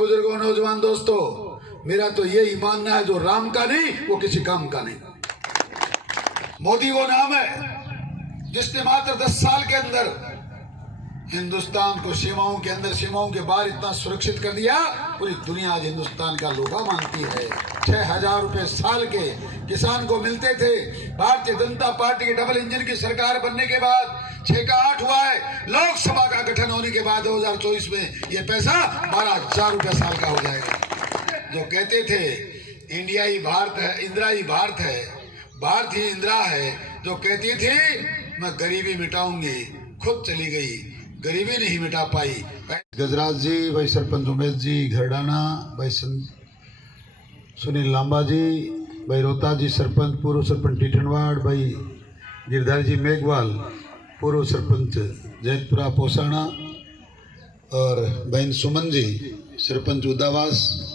बुजुर्गों, नौजवान दोस्तों, मेरा तो यही मानना है, जो राम का नहीं वो किसी काम का नहीं। मोदी वो नाम है जिसने मात्र 10 साल के अंदर हिंदुस्तान को सीमाओं के अंदर, सीमाओं के बाहर इतना सुरक्षित कर दिया, पूरी दुनिया आज हिंदुस्तान का लोहा मानती है। 6,000 रुपए साल के किसान को मिलते थे। भारतीय जनता पार्टी के डबल इंजन की सरकार बनने के बाद 6 का 8 हुआ है। लोकसभा का गठन होने के बाद 2024 में ये पैसा 12,000 रुपए साल का हो जाएगा। जो कहते थे इंडिया ही भारत है, इंदिरा ही भारत है, भारत ही इंदिरा है, जो कहती थी मैं गरीबी मिटाऊंगी, खुद चली गई, गरीबी नहीं मिटा पाई। गजराज जी, भाई सरपंच उमेश जी घरडाना, भाई सुनील लांबा जी, भाई रोहता जी सरपंच, पूर्व सरपंच टीठनवाड़, भाई गिरधारी जी मेघवाल, पूर्व सरपंच जैतपुरा पोसाना, और बहन सुमन जी सरपंच उदावास,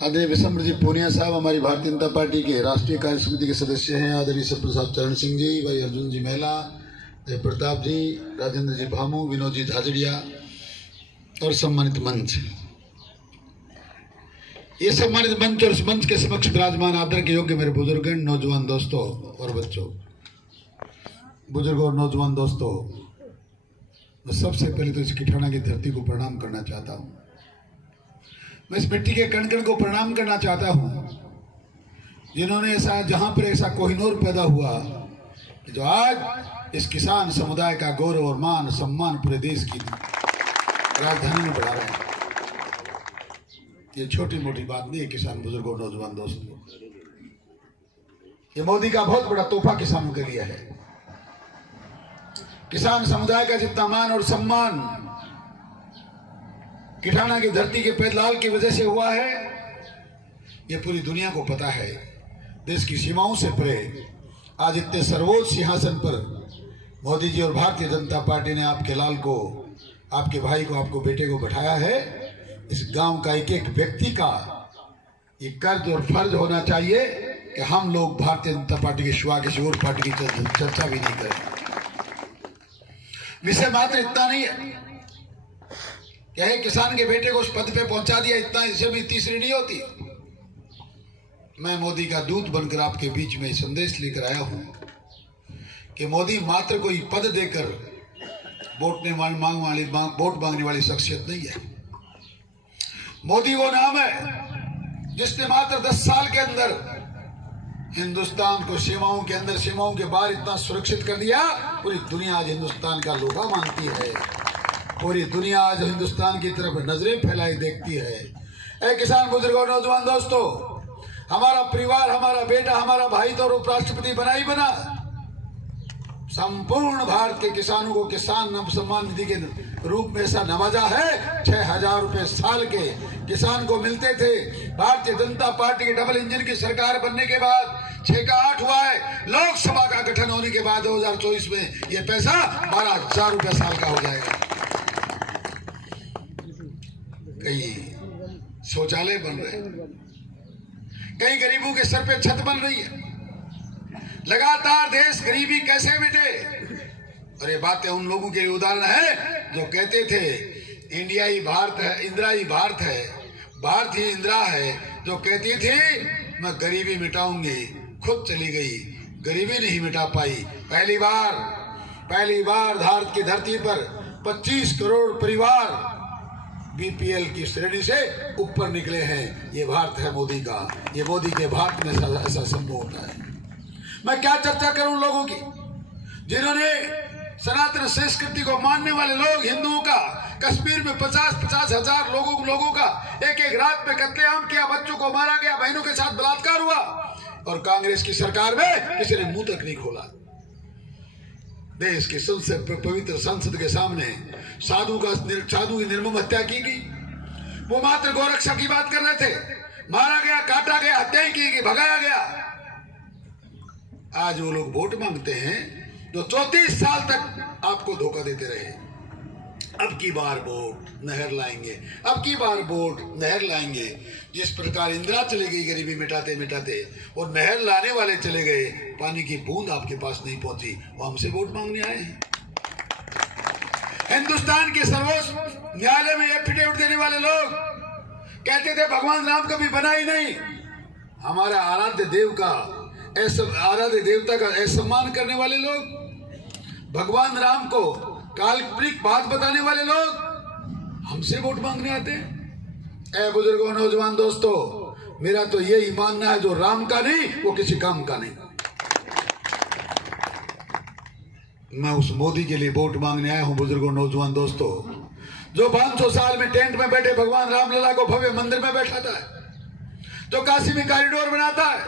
आदरणीय विशंबर जी पूनिया साहब हमारी भारतीय जनता पार्टी के राष्ट्रीय कार्य समिति के सदस्य हैं, आदरणीय सरपंच साहब चरण सिंह जी, भाई अर्जुन जी मेहला, जय प्रताप जी, राजेंद्र जी भामू, विनोद जी झाझड़िया और सम्मानित मंच। ये सम्मानित मंच और इस मंच के समक्ष विराजमान आदर के योग्य मेरे बुजुर्गण, नौजवान दोस्तों और बच्चों। बुजुर्गों और नौजवान दोस्तों, मैं सबसे पहले तो इस किठाना की धरती को प्रणाम करना चाहता हूँ। मैं इस मिट्टी के कण कण को प्रणाम करना चाहता हूँ, जिन्होंने ऐसा, जहां पर ऐसा कोहिनूर पैदा हुआ जो आज इस किसान समुदाय का गौरव और मान सम्मान पूरे देश की राजधानी में बढ़ा रहे हैं। ये छोटी मोटी बात नहीं है किसान बुजुर्गों, नौजवान दोस्तों। ये मोदी का बहुत बड़ा तोहफा किसानों के लिए है। किसान समुदाय का जितना मान और सम्मान किठाना की धरती के पैदलाल की वजह से हुआ है, ये पूरी दुनिया को पता है। देश की सीमाओं से परे आज इतने सर्वोच्च सिंहासन पर मोदी जी और भारतीय जनता पार्टी ने आपके लाल को, आपके भाई को, आपको बेटे को बैठाया है। इस गांव का एक एक व्यक्ति का ये कर्ज और फर्ज होना चाहिए कि हम लोग भारतीय जनता पार्टी के सिवा किसी और पार्टी की चर्चा भी नहीं करें। विषय मात्र इतना नहीं है कि किसान के बेटे को उस पद पे पहुंचा दिया, इतना, इससे भी तीसरी नहीं होती। मैं मोदी का दूत बनकर आपके बीच में संदेश लेकर आया हूं कि मोदी मात्र कोई पद देकर वोट मांगने वाली शख्सियत नहीं है। मोदी वो नाम है जिसने मात्र 10 साल के अंदर हिंदुस्तान को सीमाओं के अंदर, सीमाओं के बाहर इतना सुरक्षित कर दिया, पूरी दुनिया आज हिंदुस्तान का लोहा मानती है। पूरी दुनिया आज हिंदुस्तान की तरफ नजरें फैलाई देखती है। ऐ किसान बुजुर्गों, नौजवान दोस्तों, हमारा परिवार, हमारा बेटा, हमारा भाई तो उपराष्ट्रपति बना ही बना। संपूर्ण भारत के किसानों को किसान सम्मान निधि के रूप में ऐसा नवाजा है। 6,000 रुपए साल के किसान को मिलते थे। भारतीय जनता पार्टी के डबल इंजन की सरकार बनने के बाद 6 का 8 हुआ है। लोकसभा का गठन होने के बाद 2024 में यह पैसा 12,000 रुपए साल का हो जाएगा। कई शौचालय बन रहे हैं, कई गरीबों के सर पे छत बन रही है। लगातार देश गरीबी कैसे मिटे, और ये बातें उन लोगों के लिए उदाहरण है जो कहते थे इंडिया ही भारत है, इंदिरा ही भारत है, भारत ही इंदिरा है, जो कहती थी मैं गरीबी मिटाऊंगी, खुद चली गई, गरीबी नहीं मिटा पाई। पहली बार भारत की धरती पर 25 करोड़ परिवार बीपीएल की श्रेणी से ऊपर निकले हैं। ये भारत है मोदी का। ये मोदी के भारत में ऐसा संभव होता है। मैं क्या चर्चा करूं लोगों की, जिन्होंने सनातन संस्कृति को मानने वाले लोग, हिंदुओं का कश्मीर में 50-50 हजार लोगों का एक रात में कत्लेआम किया, बच्चों को मारा गया, बहनों के साथ बलात्कार हुआ, और कांग्रेस की सरकार में किसी ने मुंह तक नहीं खोला। देश की सबसे पवित्र संसद के सामने साधु की निर्मम हत्या की गई। वो मात्र गोरक्षा की बात कर रहे थे, मारा गया, काटा गया, हत्याएं की गई, भगाया गया। आज वो लोग वोट मांगते हैं जो 34 साल तक आपको धोखा देते रहे। अब की बार वोट नहर लाएंगे, अब की बार वोट नहर लाएंगे। जिस प्रकार इंदिरा चली गई गरीबी मिटाते मिटाते, और नहर लाने वाले चले गए, पानी की बूंद आपके पास नहीं पहुंची, वो हमसे वोट मांगने आए हैं। हिंदुस्तान के सर्वोच्च न्यायालय में एफिडेविट देने वाले लोग कहते थे भगवान राम कभी बना ही नहीं। हमारा आराध्य देवता का असम्मान करने वाले लोग, भगवान राम को काल्पनिक बात बताने वाले लोग हमसे वोट मांगने आते हैं। ऐ बुजुर्गों, नौजवान दोस्तों, मेरा तो यही मानना है, जो राम का नहीं वो किसी काम का नहीं। मैं उस मोदी के लिए वोट मांगने आया हूं बुजुर्गों, नौजवान दोस्तों, जो 500 साल में टेंट में बैठे भगवान रामलला को भव्य मंदिर में बैठाता है, जो काशी में कॉरिडोर बनाता है,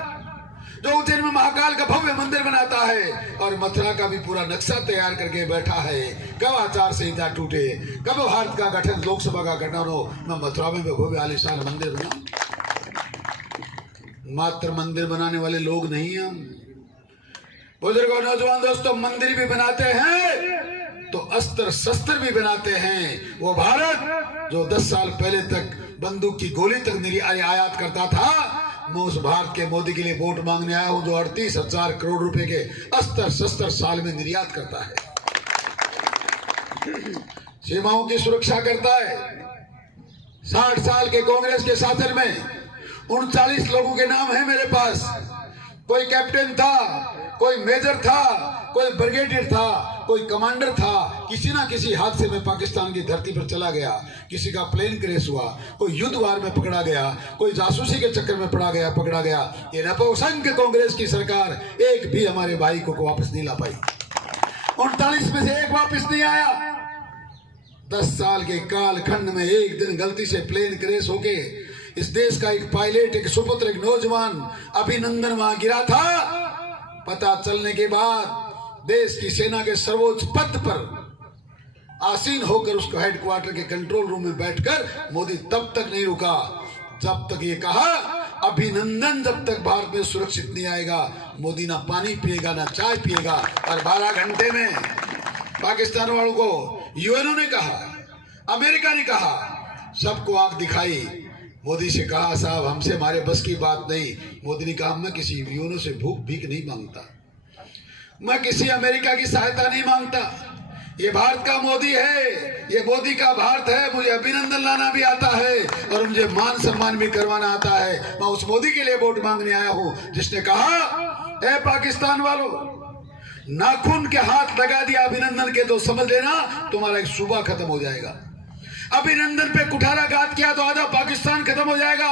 जो उज्जैन में महाकाल का भव्य मंदिर बनाता है, और मथुरा का भी पूरा नक्शा तैयार करके बैठा है। कब आचार संहिता टूटे, कब भारत का गठन, लोकसभा का गठन हो, मैं मथुरा में भव्य आलीशान मंदिर बनाऊं। मात्र मंदिर बनाने वाले लोग नहीं हम बुजुर्गों, नौजवान दोस्तों, मंदिर भी बनाते हैं तो अस्त्र शस्त्र भी बनाते हैं। वो भारत जो 10 साल पहले तक बंदूक की गोली तक आयात करता था, मैं उस भारत के मोदी के लिए वोट मांगने आया हूं, जो 38,000 करोड़ रुपए के अस्त्र शस्त्र साल में निर्यात करता है, सीमाओं की सुरक्षा करता है। 60 साल के कांग्रेस के शासन में 39 लोगों के नाम है मेरे पास। कोई कैप्टन था, कोई मेजर था, कोई ब्रिगेडियर था, कोई कमांडर था, किसी ना किसी हादसे में पाकिस्तान की धरती पर चला गया, किसी का प्लेन क्रैश हुआ, कोई युद्ध वार में पकड़ा गया, कोई जासूसी के चक्कर में पकड़ा गया। ये नपुंसक कांग्रेस की सरकार एक भी हमारे भाई को वापस नहीं ला पाई। 39 में से एक वापस नहीं आया। 10 साल के कालखंड में एक दिन गलती से प्लेन क्रैश होके इस देश का एक पायलट, एक सुपुत्र, एक नौजवान अभिनंदन वहां गिरा था। पता चलने के बाद देश की सेना के सर्वोच्च पद पर आसीन होकर उसको हेडक्वार्टर के कंट्रोल रूम में बैठकर मोदी तब तक नहीं रुका जब तक ये कहा, अभिनंदन जब तक भारत में सुरक्षित नहीं आएगा, मोदी ना पानी पिएगा ना चाय पिएगा। और 12 घंटे में पाकिस्तान वालों को यूएनओ ने कहा, अमेरिका ने कहा, सबको आंख दिखाई। मोदी से कहा, साहब हमसे हमारे बस की बात नहीं। मोदी ने कहा, मैं किसी यूएनओ से भीख नहीं मांगता, मैं किसी अमेरिका की सहायता नहीं मांगता। ये भारत का मोदी है, ये मोदी का भारत है। मुझे अभिनंदन लाना भी आता है और मुझे मान सम्मान भी करवाना आता है। मैं उस मोदी के लिए वोट मांगने आया हूं जिसने कहा, ए पाकिस्तान वालों, नाखून के हाथ लगा दिया अभिनंदन के तो समझ लेना तुम्हारा एक सूबा खत्म हो जाएगा। अभिनंदन पे कुठाराघात किया तो आधा पाकिस्तान खत्म हो जाएगा।